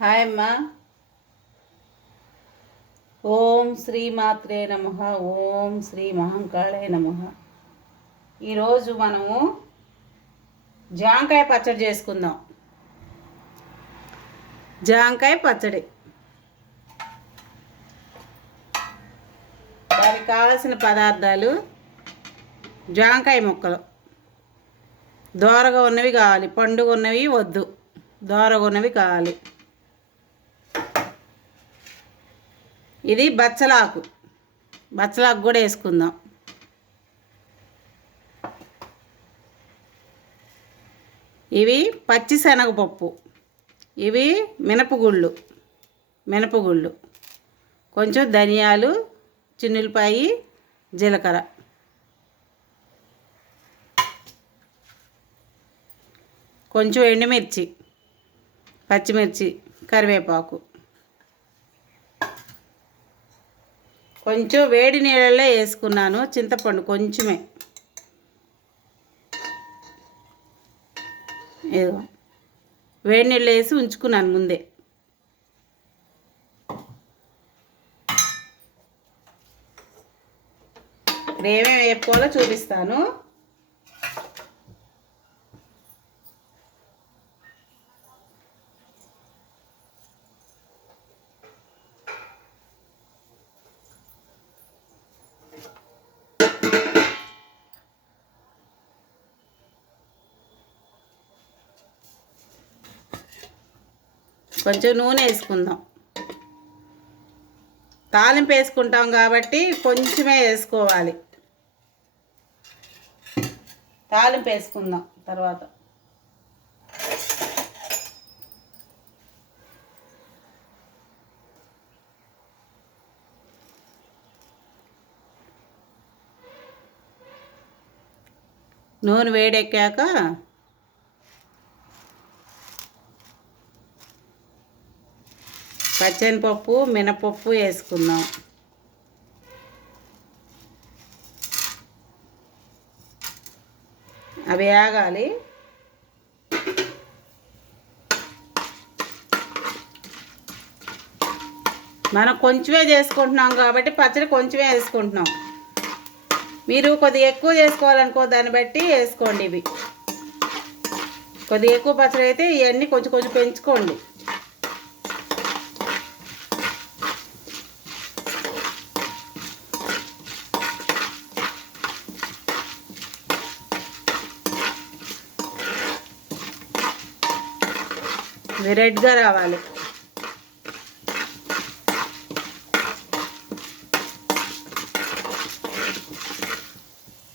Hi అమ్మా. ఓం శ్రీమాత్రే నమ ఓం శ్రీ మహంకాళే నమ. ఈరోజు మనము జాంకాయ పచ్చడి చేసుకుందాం. జాంకాయ పచ్చడి. దానికి కావలసిన పదార్థాలు జాంకాయ ముక్కలు. దోరగా ఉన్నవి కావాలి పండుగ ఉన్నవి వద్దు. దోరగా ఉన్నవి కావాలి. ఇది బచ్చలాకు. బచ్చలాకు కూడా వేసుకుందాం. ఇవి పచ్చి శనగపప్పు ఇవి మినపగుళ్ళు. మినపగుళ్ళు. కొంచెం ధనియాలు చిన్నులపాయి జీలకర్ర. కొంచెం ఎండుమిర్చి పచ్చిమిర్చి కరివేపాకు. కొంచెం వేడి నీళ్ళల్లో వేసుకున్నాను చింతపండు కొంచెమే. ఏదో వేడి నీళ్ళు వేసి ఉంచుకున్నాను ముందే. ఇప్పుడు ఏమేమి వేపుకోవాలో చూపిస్తాను. కొంచెం నూనె వేసుకుందాం. తాలింపు వేసుకుంటాం కాబట్టి కొంచెమే వేసుకోవాలి. తాలింపు వేసుకుందాం తర్వాత. నూనె వేడెక్కాక పచ్చనిపప్పు మినపప్పు వేసుకుందాం. అవి ఆగాలి మనం కొంచెమే చేసుకుంటున్నాం కాబట్టి పచ్చడి కొంచెమే వేసుకుంటున్నాం. మీరు కొద్దిగా ఎక్కువ చేసుకోవాలనుకో దాన్ని బట్టి వేసుకోండి ఇవి. కొద్దిగా ఎక్కువ పచ్చడి అయితే ఇవన్నీ కొంచెం కొంచెం పెంచుకోండి. రెడ్గా రావాలి.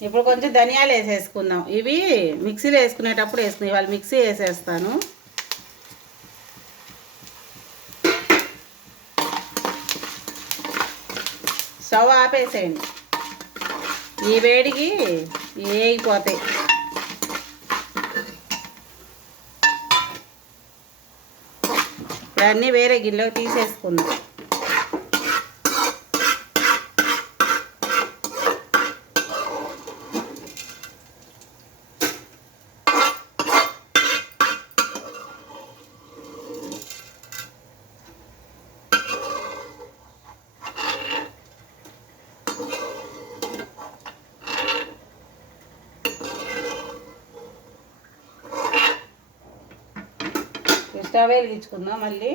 ఇప్పుడు కొంచెం ధనియాలు వేసేసుకుందాం. ఇవి మిక్సీలో వేసుకునేటప్పుడు వేసుకుని ఇవాళ మిక్సీ వేసేస్తాను. స్టవ్ ఆపేసేయండి. ఈ వేడికి వేగిపోతాయి దాన్ని వేరే గిన్నెలోకి తీసేసుకుందాం. స్టవ్ వెలిగించుకుందాం మళ్ళీ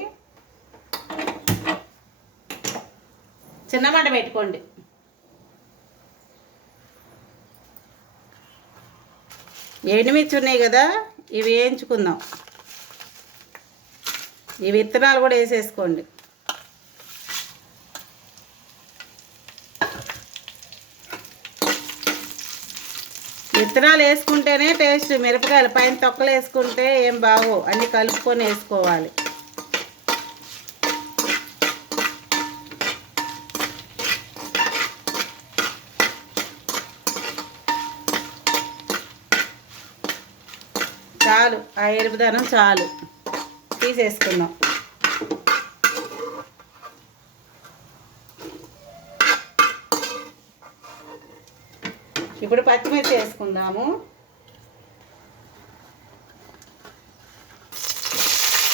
చిన్న మంట పెట్టుకోండి. ఎండుమిర్చి ఉన్నాయి కదా ఇవి వేయించుకుందాం. ఈ విత్తనాలు కూడా వేసేసుకోండి. విత్తనాలు వేసుకుంటేనే టేస్ట్ మిరపకాయలు పైన తొక్కలు వేసుకుంటే ఏం బాగో. అన్నీ కలుపుకొని వేసుకోవాలి. చాలు. ఆ ఎరుపుదనం చాలు. తీసేసుకుందాం. ఇప్పుడు పచ్చిమిర్చి వేసుకుందాము.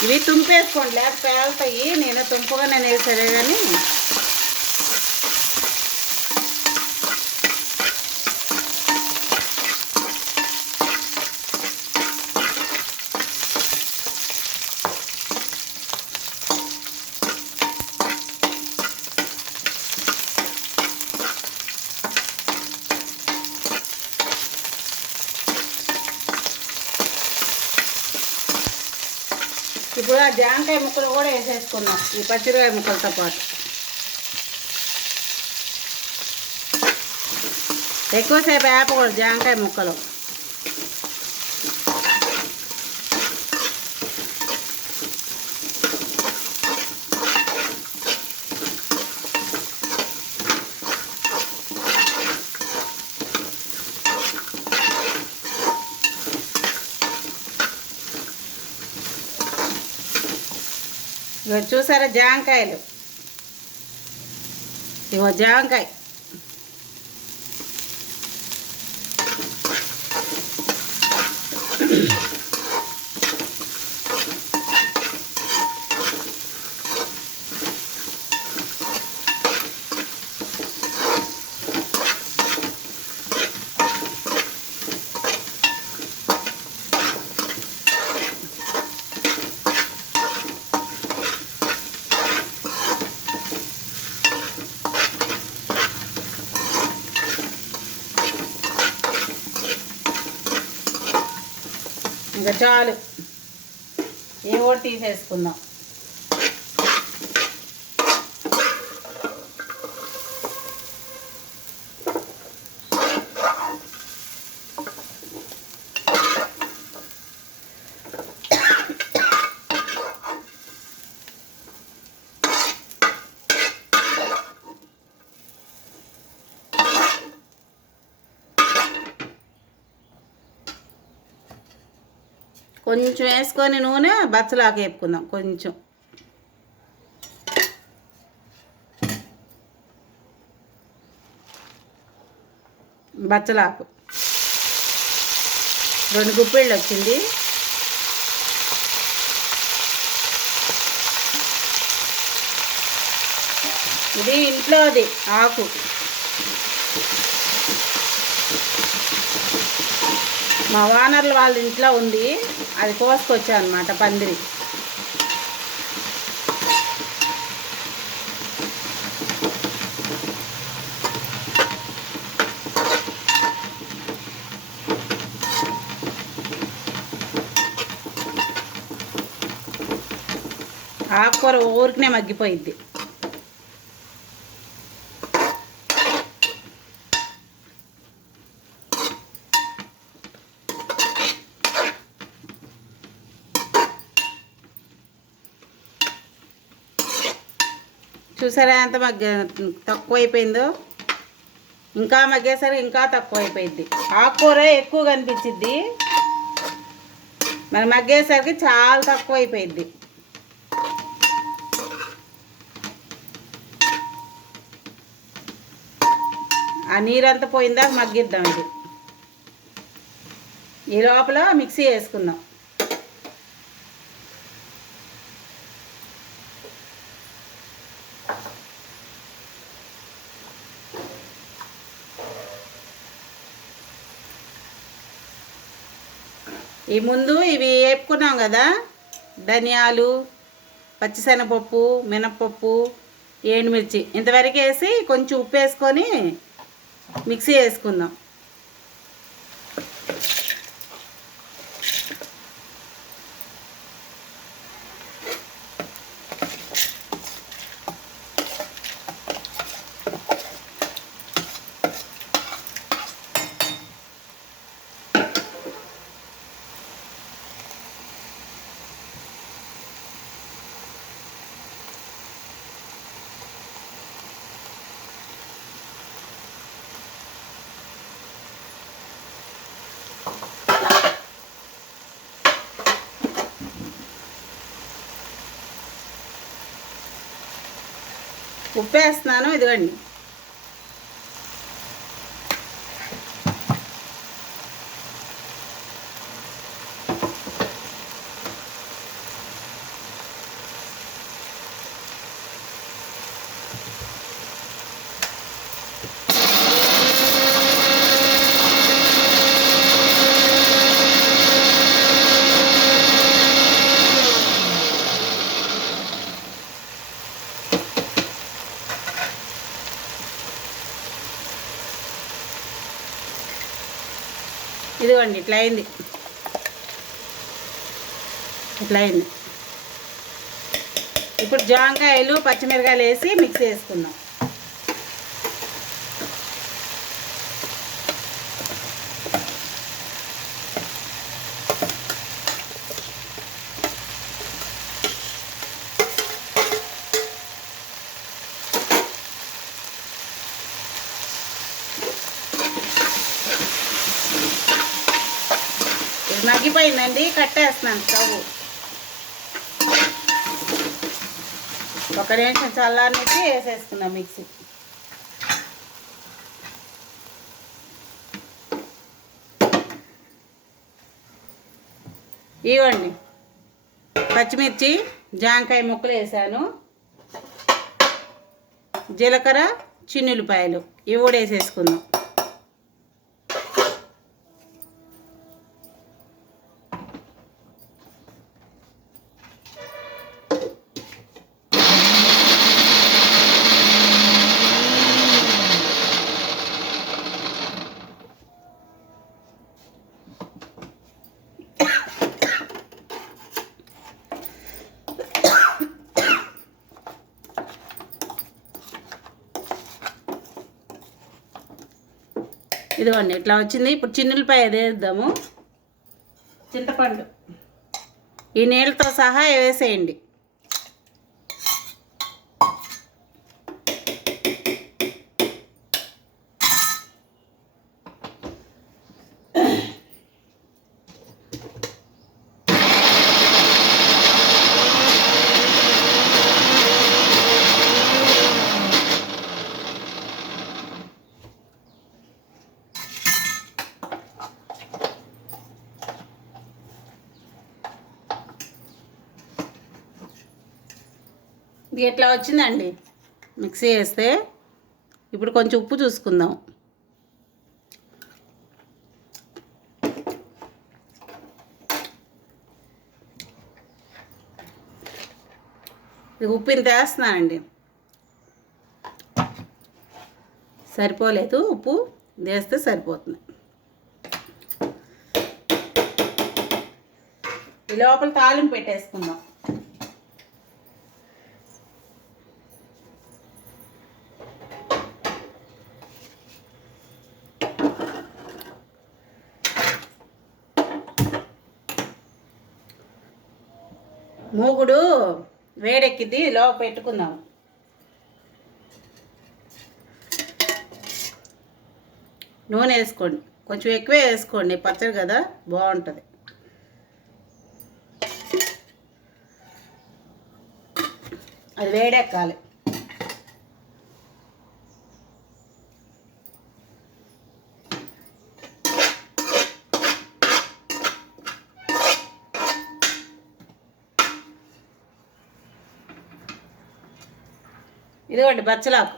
ఇవి తుంపేసుకోండి లేకపోతే పేలుతాయి. నేను తుంపుగానే వేసాడే కానీ ఇప్పుడు జాంకాయ ముక్కలు కూడా వేసేసుకున్నాం ఈ పచ్చిరకాయ ముక్కలతో పాటు. ఎక్కువసేపు ఆపకూడదు జాంకాయ ముక్కలు. ఇగో చూసారా జాంకాయలు? ఇగో జాంకాయ. చాలు. ఏ ఒకటి తీసేసుకుందాం. కొంచెం వేసుకొని నూనె బచ్చలాకు వేపుకుందాం కొంచెం. బచ్చలాకు. రెండు గుప్పిళ్ళు వచ్చింది. ఇది ఇంట్లో అది ఆకు. మా ఓనర్లు వాళ్ళ ఇంట్లో ఉంది అది కోసుకొచ్చా అనమాట పందిరి. ఆకుకూర ఊరికనే మగ్గిపోయిద్ది. చూసారా ఎంత మగ్గ తక్కువ అయిపోయిందో ఇంకా మగ్గేసరికి ఇంకా తక్కువ అయిపోయింది ఆకుకూర ఎక్కువ కనిపించిద్ది. మరి మగ్గేసరికి చాలా తక్కువ అయిపోయింది ఆ నీరంతా పోయిందా మగ్గిద్దాం ఇది. ఈ లోపల మిక్సీ వేసుకుందాం. ఈ ముందు ఇవి వేపుకున్నాం కదా ధనియాలు పచ్చిశనగపప్పు మినప్పప్పు ఎండుమిర్చి. ఇంతవరకు వేసి కొంచెం ఉప్పు వేసుకొని మిక్సీ వేసుకుందాం. ఉప్పు వేస్తున్నాను ఇదిగోండి ఇదిగోండి ఇట్లా అయింది ఇట్లా అయింది ఇప్పుడు జాంకాయలు పచ్చిమిరకాయలు వేసి మిక్స్ చేసుకుందాం ఇది మగ్గిపోయిందండి కట్టేస్తున్నాను స్టవ్. ఒక నిమిషం చల్లారనిచ్చి వేసేసుకున్నాం మిక్సీ. ఇవ్వండి. పచ్చిమిర్చి జాంకాయ ముక్కలు వేసాను. జీలకర్ర చిన్నులపాయలు ఇవి కూడా వేసేసుకుందాం. ఇదిగోండి ఇట్లా వచ్చింది. ఇప్పుడు చిన్నులపాయ వేద్దాము. చింతపండు. ఈ నీళ్ళతో సహా వేసేయండి. ఇది ఎట్లా వచ్చిందండి? మిక్సీ వేస్తే ఇప్పుడు కొంచెం ఉప్పు చూసుకుందాం. ఇది ఉప్పు ఇంత వేస్తున్నానండి. సరిపోలేదు ఉప్పు వేస్తే సరిపోతుంది. ఈ లోపల తాలింపు పెట్టేసుకుందాం. ఎక్కిద్ది లోప పెట్టుకుందాం. నూనె వేసుకోండి. కొంచెం ఎక్కువే వేసుకోండి పచ్చడి కదా బాగుంటుంది. అది వేడెక్కాలి. ఇదిగోండి బచ్చలాకు.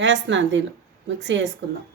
వేస్తున్నాను దీనిలో. మిక్సీ వేసుకుందాం.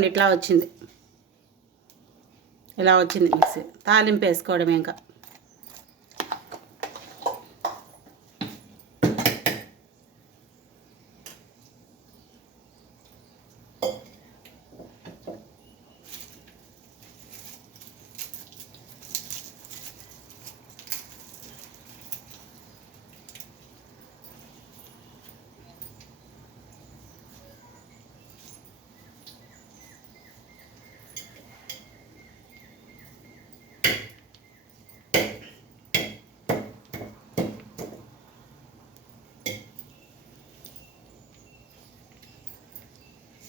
చూడండి ఇట్లా వచ్చింది. ఇలా వచ్చింది మిక్సీ. తాలింపు వేసుకోవడం ఇంకా.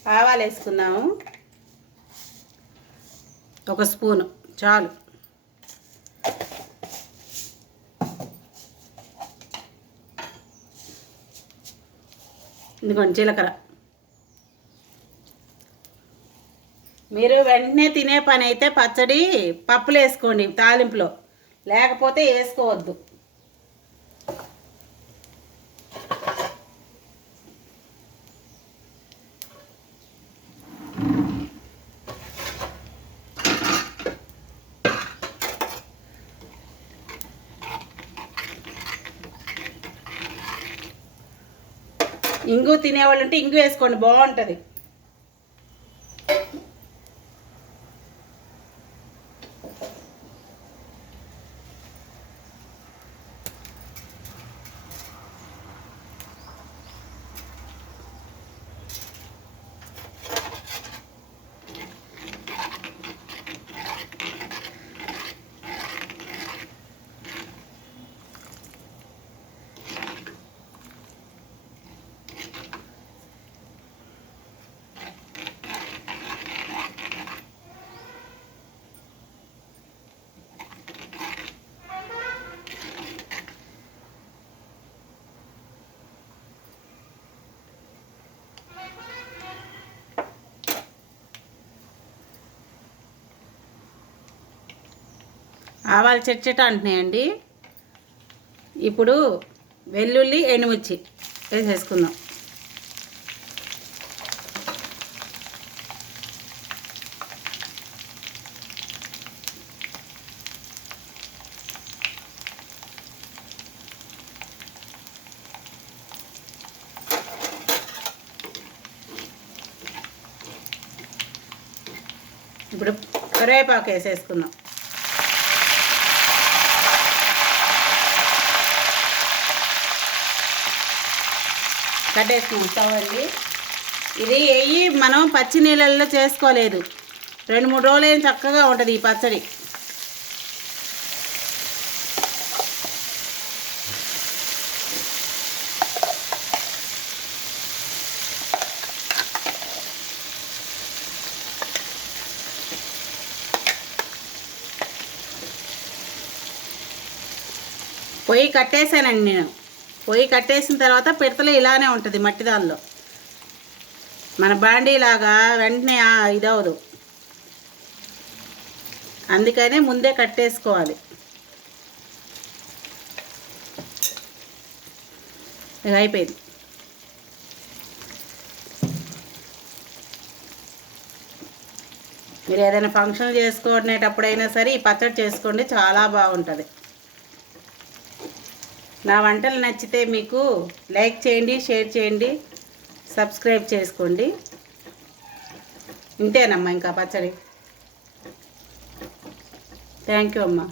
ఆవాలు వేసుకున్నాము ఒక స్పూను చాలు. ఇదిగోండి జీలకర్ర. మీరు వెంటనే తినే పని అయితే పచ్చడి పప్పులు వేసుకోండి తాలింపులో. లేకపోతే వేసుకోవద్దు. ఇంగు తినేవాళ్ళు ఉంటే ఇంగు వేసుకోండి బాగుంటుంది. ఆవాలు చెట్చెట అంటున్నాయండి. ఇప్పుడు వెల్లుల్లి ఎండుమిర్చి వేసేసుకుందాం. ఇప్పుడు కరివేపాకు వేసేసుకుందాం. కట్టేసుకున్నాం ఉంచామండి. ఇది వెయ్యి మనం పచ్చి నీళ్ళల్లో చేసుకోలేదు. రెండు మూడు రోజులు ఏం చక్కగా ఉంటుంది ఈ పచ్చడి. పొయ్యి కట్టేశానండి నేను. పొయ్యి కట్టేసిన తర్వాత పిడతలు ఇలానే ఉంటుంది మట్టి దానిలో. మన బాండీలాగా వెంటనే ఇదవదు అందుకనే ముందే కట్టేసుకోవాలి. ఇక అయిపోయింది. మీరు ఏదైనా ఫంక్షన్ చేసుకునేటప్పుడైనా సరే ఈ పచ్చడి చేసుకోండి చాలా బాగుంటుంది. నా వంటలు నచ్చితే మీకు లైక్ చేయండి షేర్ చేయండి సబ్స్క్రైబ్ చేసుకోండి. ఇంతేనమ్మా ఇంకా పచ్చడి. థ్యాంక్ యూ అమ్మా.